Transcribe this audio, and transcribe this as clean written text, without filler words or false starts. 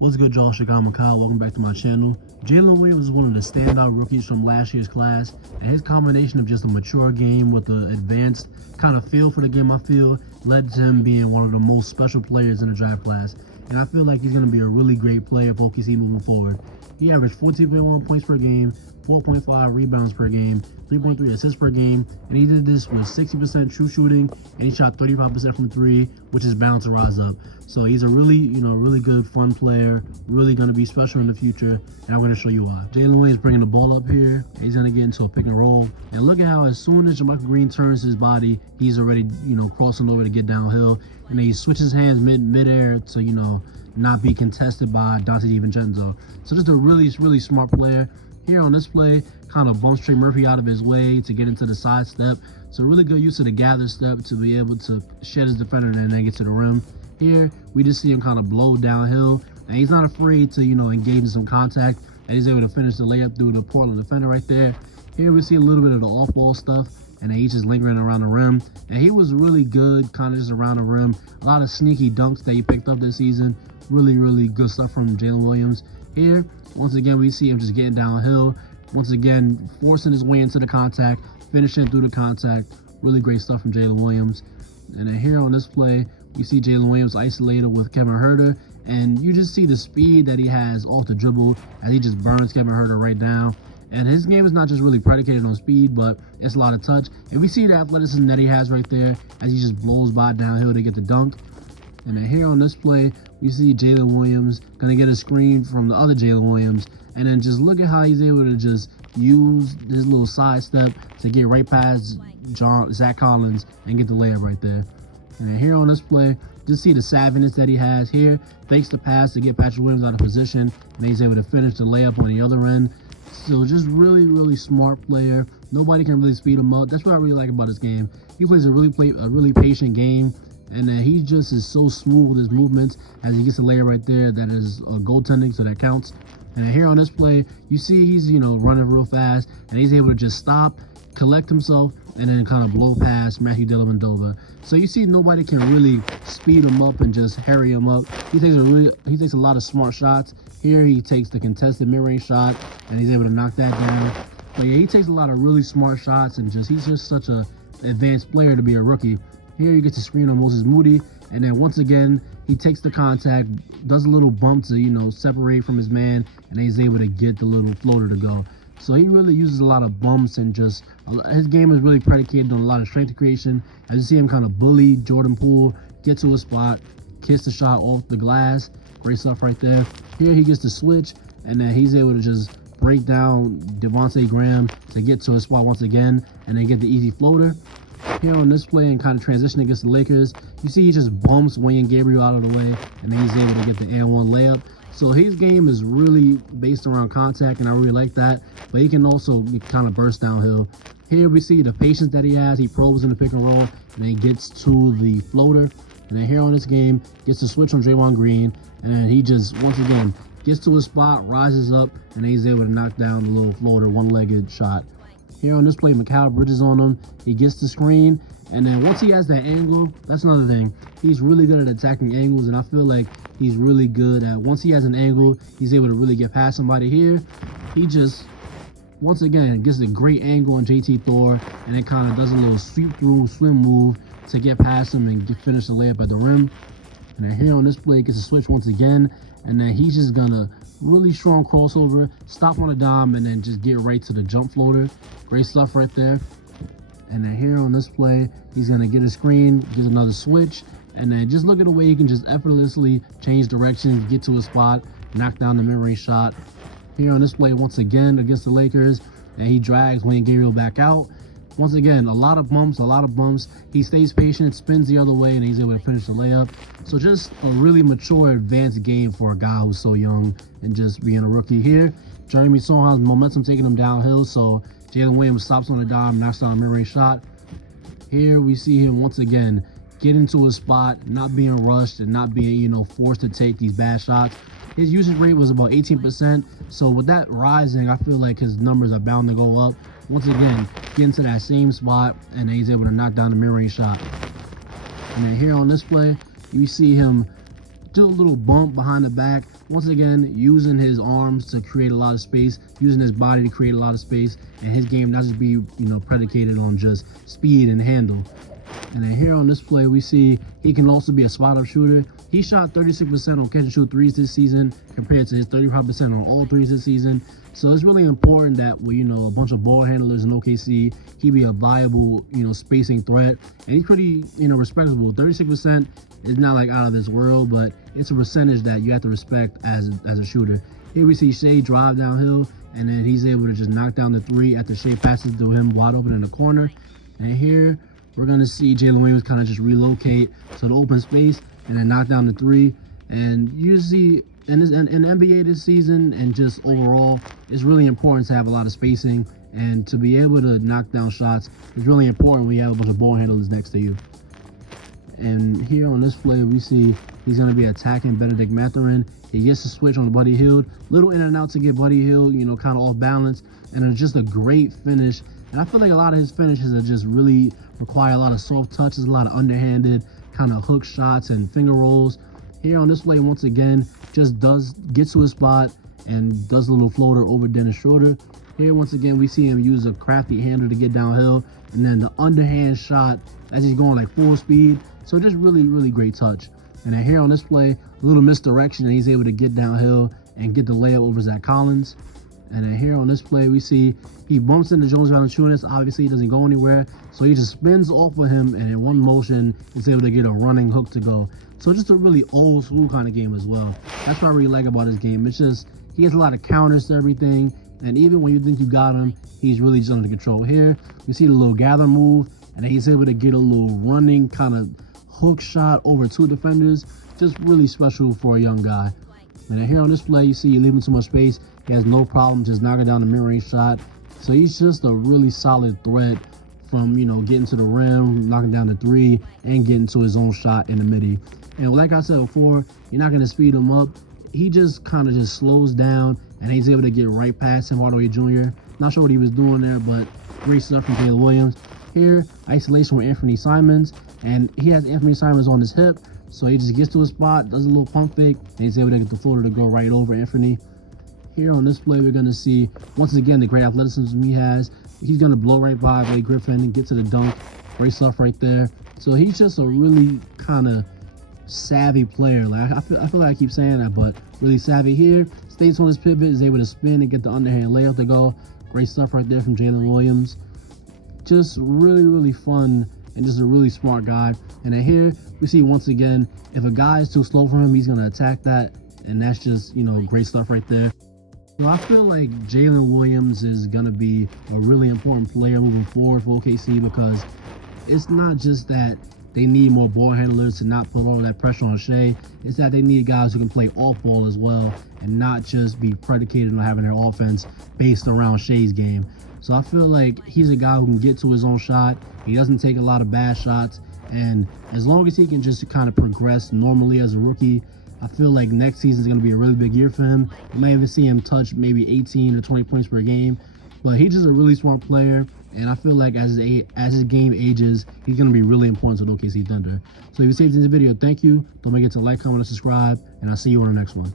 What's good, y'all? Chicago Kyle. Welcome back to my channel. Jalen Williams is one of the standout rookies from last year's class, and his combination of just a mature game with the advanced kind of feel for the game, I feel, led to him being one of the most special players in the draft class. And I feel like he's going to be a really great player for OKC moving forward. He averaged 14.1 points per game, 4.5 rebounds per game, 3.3 assists per game, and he did this with 60% true shooting, and he shot 35% from three, which is bound to rise up. So he's a really good, fun player, really going to be special in the future, and I'm going to show you why. Jalen Williams bringing the ball up here, and he's going to get into a pick and roll. And look at how as soon as Michael Green turns his body, he's already, crossing over to get downhill, and then he switches hands midair to, not be contested by Dante DiVincenzo. So just a really smart player. Here on this play, kind of bumps Trey Murphy out of his way to get into the side step. So really good use of the gather step to be able to shed his defender and then get to the rim. Here, we just see him kind of blow downhill, and he's not afraid to, engage in some contact, and he's able to finish the layup through the Portland defender right there. Here we see a little bit of the off-ball stuff, and then he's just lingering around the rim. And he was really good, kind of just around the rim. A lot of sneaky dunks that he picked up this season. Really good stuff from Jalen Williams. Here, once again, we see him just getting downhill. Once again, forcing his way into the contact, finishing through the contact. Really great stuff from Jalen Williams. And then here on this play, we see Jalen Williams isolated with Kevin Huerter. And you just see the speed that he has off the dribble as he just burns Kevin Huerter right down. And his game is not just really predicated on speed, but it's a lot of touch. And we see the athleticism that he has right there as he just blows by downhill to get the dunk. And then here on this play, we see Jalen Williams going to get a screen from the other Jalen Williams. And then just look at how he's able to just use his little side step to get right past Zach Collins and get the layup right there. And then here on this play, just see the savviness that he has here. Fakes the pass to get Patrick Williams out of position, and he's able to finish the layup on the other end. So just really smart player. Nobody can really speed him up. That's what I really like about his game. He plays a really patient game. And then he just is so smooth with his movements as he gets a layup right there that is goaltending, so that counts. And then here on this play, you see he's, running real fast, and he's able to just stop, collect himself, and then kind of blow past Matthew Dellavedova. So you see nobody can really speed him up and just hurry him up. He takes a lot of smart shots. Here he takes the contested mid-range shot, and he's able to knock that down. But yeah, he takes a lot of really smart shots, and he's just such an advanced player to be a rookie. Here he gets a screen on Moses Moody, and then once again, he takes the contact, does a little bump to, separate from his man, and then he's able to get the little floater to go. So he really uses a lot of bumps, and just his game is really predicated on a lot of strength creation. As you see him kind of bully Jordan Poole, get to a spot, kiss the shot off the glass. Great stuff right there. Here he gets the switch, and then he's able to just break down Devontae Graham to get to a spot once again, and then get the easy floater. Here on this play and kind of transition against the Lakers, you see he just bumps Wayne Gabriel out of the way, and then he's able to get the and-one layup. So his game is really based around contact, and I really like that. But he can also kind of burst downhill. Here we see the patience that he has. He probes in the pick and roll, and then gets to the floater. And then here on this game, gets the switch on Draymond Green, and then he just, once again, gets to a spot, rises up, and he's able to knock down the little floater, one-legged shot. Here on this play, Mikal Bridges on him. He gets the screen, and then once he has that angle, that's another thing. He's really good at attacking angles, and I feel like he's really good at, once he has an angle, he's able to really get past somebody here. He just, once again, gets a great angle on JT Thor, and then kind of does a little sweep-through swim move to get past him and finish the layup at the rim. And then here on this play, gets a switch once again, and then he's just gonna really strong crossover, stop on a dime, and then just get right to the jump floater. Great stuff right there. And then here on this play, he's gonna get a screen, get another switch, and then just look at the way he can just effortlessly change directions, get to a spot, knock down the mid-range shot. Here on this play, once again against the Lakers, and he drags Wayne Gabriel back out. Once again, a lot of bumps. He stays patient, spins the other way, and he's able to finish the layup. So just a really mature, advanced game for a guy who's so young and just being a rookie here. Jeremy Sohan's momentum taking him downhill, so Jalen Williams stops on the dime, knocks down a mid-range shot. Here we see him once again get into a spot, not being rushed and not being, forced to take these bad shots. His usage rate was about 18%, so with that rising, I feel like his numbers are bound to go up. Once again, get into that same spot, and then he's able to knock down the mid-range shot. And then here on this play, you see him do a little bump behind the back. Once again, using his arms to create a lot of space, using his body to create a lot of space, and his game not just be, predicated on just speed and handle. And then here on this play, we see he can also be a spot-up shooter. He shot 36% on catch and shoot threes this season compared to his 35% on all threes this season. So it's really important that with, a bunch of ball handlers in OKC, he be a viable, spacing threat. And he's pretty, respectable. 36% is not like out of this world, but it's a percentage that you have to respect as a shooter. Here we see Shea drive downhill, and then he's able to just knock down the three after Shea passes to him wide open in the corner. And here we're going to see Jalen Williams kind of just relocate to the open space and then knock down the three. And you see in the NBA this season and just overall, it's really important to have a lot of spacing. And to be able to knock down shots is really important when you have a bunch of ball handlers next to you. And here on this play, we see he's going to be attacking Benedict Mathurin. He gets the switch on Buddy Hield. Little in and out to get Buddy Hield, kind of off balance. And it's just a great finish. And I feel like a lot of his finishes are just really require a lot of soft touches, a lot of underhanded kind of hook shots and finger rolls. Here on this play, once again, just gets to his spot and does a little floater over Dennis Schroeder. Here, once again, we see him use a crafty hander to get downhill. And then the underhand shot as he's going like full speed. So just really, really great touch. And then here on this play, a little misdirection, and he's able to get downhill and get the layup over Zach Collins. And then here on this play, we see he bumps into Jones Valanciunas. Obviously, he doesn't go anywhere. So he just spins off of him, and in one motion, is able to get a running hook to go. So just a really old school kind of game as well. That's what I really like about his game. It's just, he has a lot of counters to everything. And even when you think you got him, he's really just under control. Here, you see the little gather move, and then he's able to get a little running kind of hook shot over two defenders. Just really special for a young guy. And then here on this play, you see you leaving too much space. He has no problem just knocking down the mid-range shot. So he's just a really solid threat from, getting to the rim, knocking down the three, and getting to his own shot in the midi. And like I said before, you're not going to speed him up. He just kind of just slows down, and he's able to get right past him, Hardaway Jr. Not sure what he was doing there, but great stuff from Jalen Williams. Here, isolation with Anthony Simons, and he has Anthony Simons on his hip, so he just gets to his spot, does a little pump fake, and he's able to get the floater to go right over Anthony. Here on this play, we're going to see, once again, the great athleticism he has. He's going to blow right by Blake Griffin and get to the dunk. Great stuff right there. So he's just a really kind of savvy player. Like I feel like I keep saying that, but really savvy here. Stays on his pivot, is able to spin and get the underhand layup to go. Great stuff right there from Jalen Williams. Just really, really fun and just a really smart guy. And then here we see once again, if a guy is too slow for him, he's going to attack that. And that's just, great stuff right there. I feel like Jalen Williams is going to be a really important player moving forward for OKC, because it's not just that they need more ball handlers to not put all that pressure on Shea. It's that they need guys who can play off ball as well and not just be predicated on having their offense based around Shea's game. So I feel like he's a guy who can get to his own shot. He doesn't take a lot of bad shots. And as long as he can just kind of progress normally as a rookie, I feel like next season is going to be a really big year for him. You might even see him touch maybe 18 or 20 points per game. But he's just a really smart player. And I feel like as his game ages, he's going to be really important to the OKC Thunder. So if you saved this video, thank you. Don't forget to like, comment, and subscribe. And I'll see you on the next one.